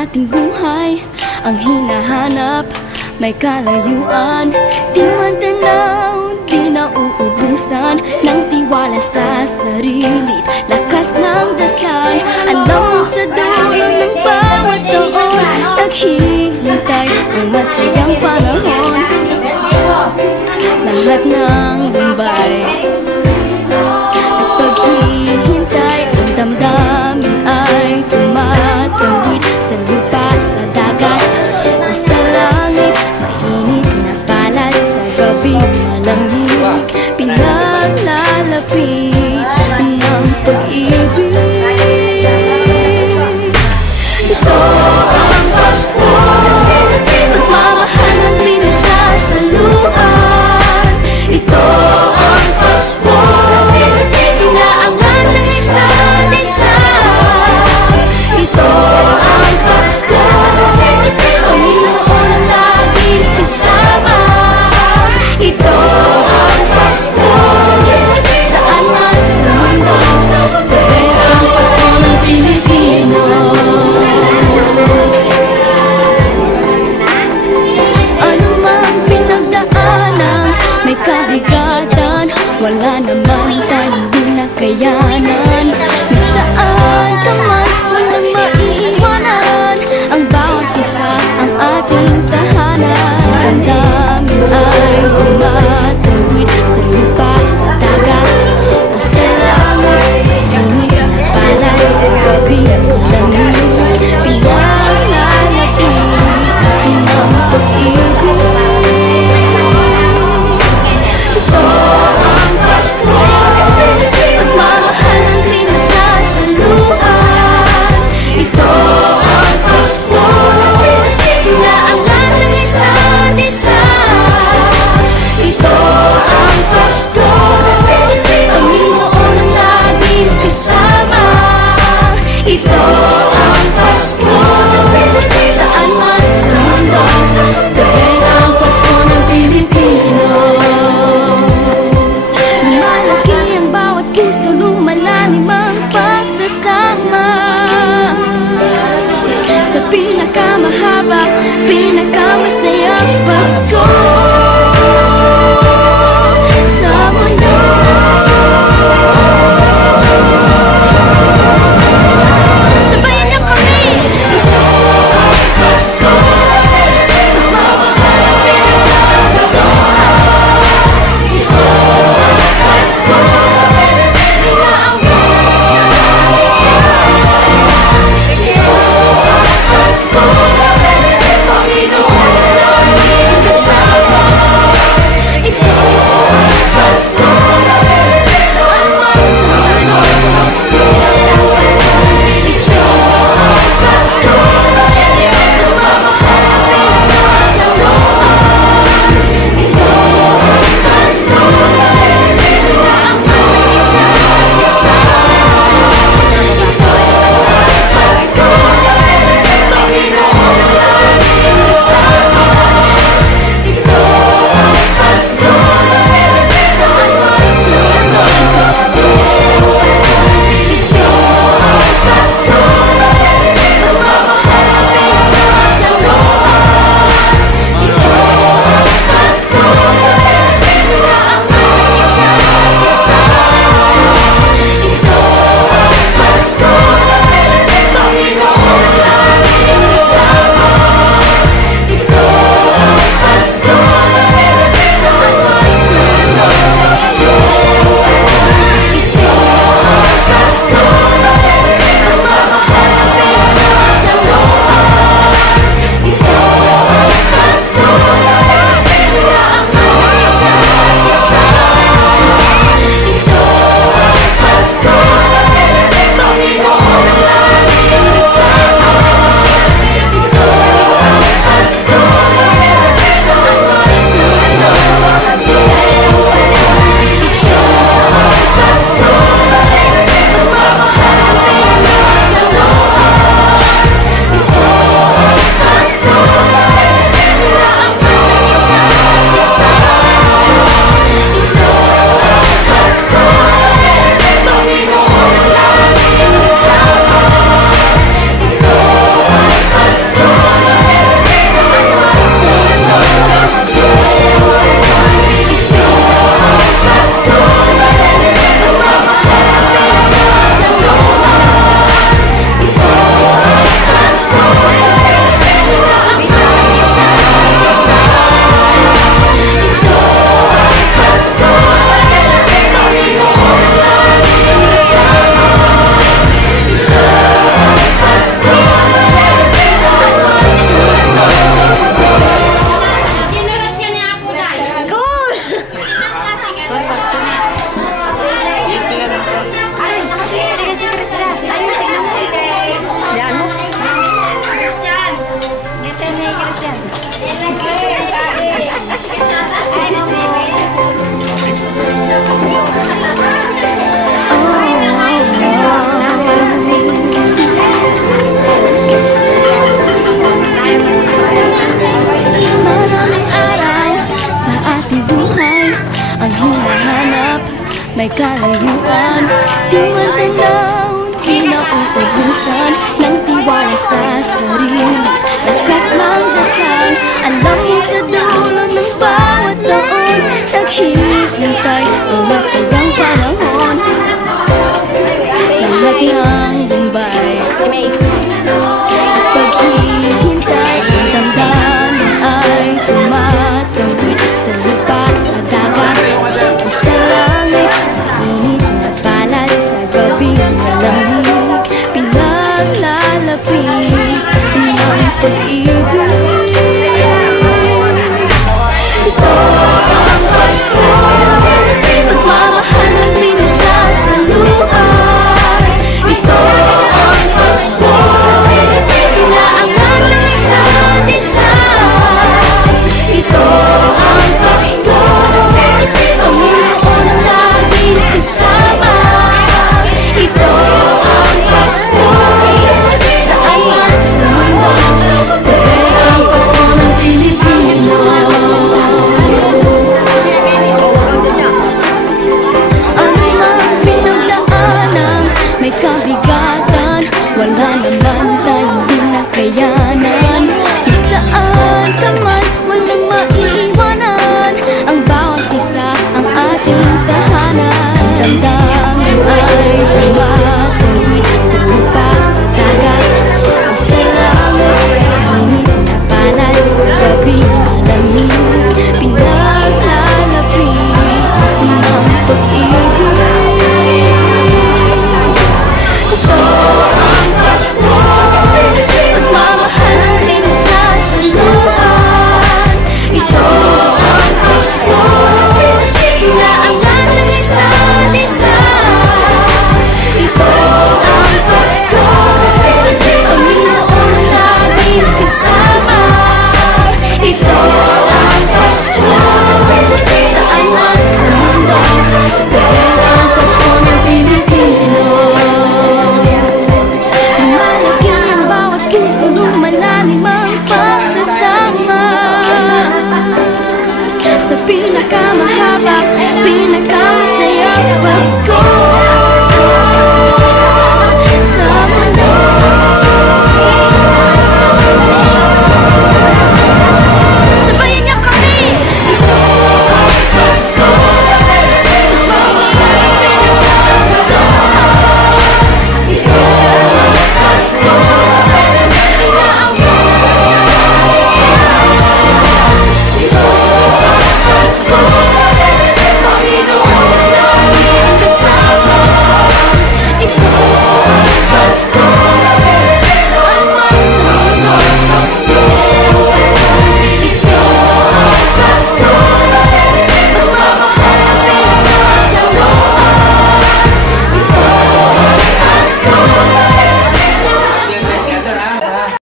ating buhay ang hinahanap, may kalayuan. Di man tanaw, di na uubusan ng tiwala sa sarili, lakas ng dasal. Andam sa dulo ng bawat taon, naghihintay ang masayang panahon. Lahat ng lumbay at paghihintay, ang damdamin ay tumatawid sa lupa, sa dagat o sa langit. Mainit na palad sa gabing malamig, pinaglalapit ng pag-ibig. Ito ang Pasko, pagmamahal ng pinagsasaluhan. Ito ang Pasko, inaangan ng isa't isa. Ito ang Pasko, Panginoon ang laging kasama. Ito ang Pasko, saan man sa mundo, the best ang Pasko ng Pilipino. Ano mang pinagdaanan, may kabigatan, wala naman tayong di nakayanan. Saan ka man, walang maiiwanan, ang bawat isa ang ating tahanan. Ang damdamin ay tumatawid sa lupa, sa dagat o sa langit. Mainit na palad sa gabing malamig, pinaglalapit ng pag-ibig. Ito ang Pasko, pagmamahal ang pinagsasaluhan. Ito ang Pasko, inaangan ng isa't isa. Ito ang Pasko, Panginoon ang laging kasama. Ito ang Pasko, saan man sa mundo, the best ang Pasko ng Pilipino. Lumalaki ang bawat puso, lumalalim ang pagsasama. Sa pinakamahaba, pinakamasayang Pasko sa mundo. Sabayan niyo kami! Ito ang Pasko, pagmamahal ang pinagsasaluhan. Ito ang Pasko, inaangan ng Ito ang Pasko, Panginoon ang laging kasama. sarili, lakas ng dasal. Alam mo sa dulo ng bawat taon, naghihintay ang masayang panahon. Lahat ng lumbay at paghihintay, ang damdamin ay tumatawid sa lupa, sa dagat o sa langit. Mainit na palad sa gabing malamig, pinaglalapit ng pag-ibig.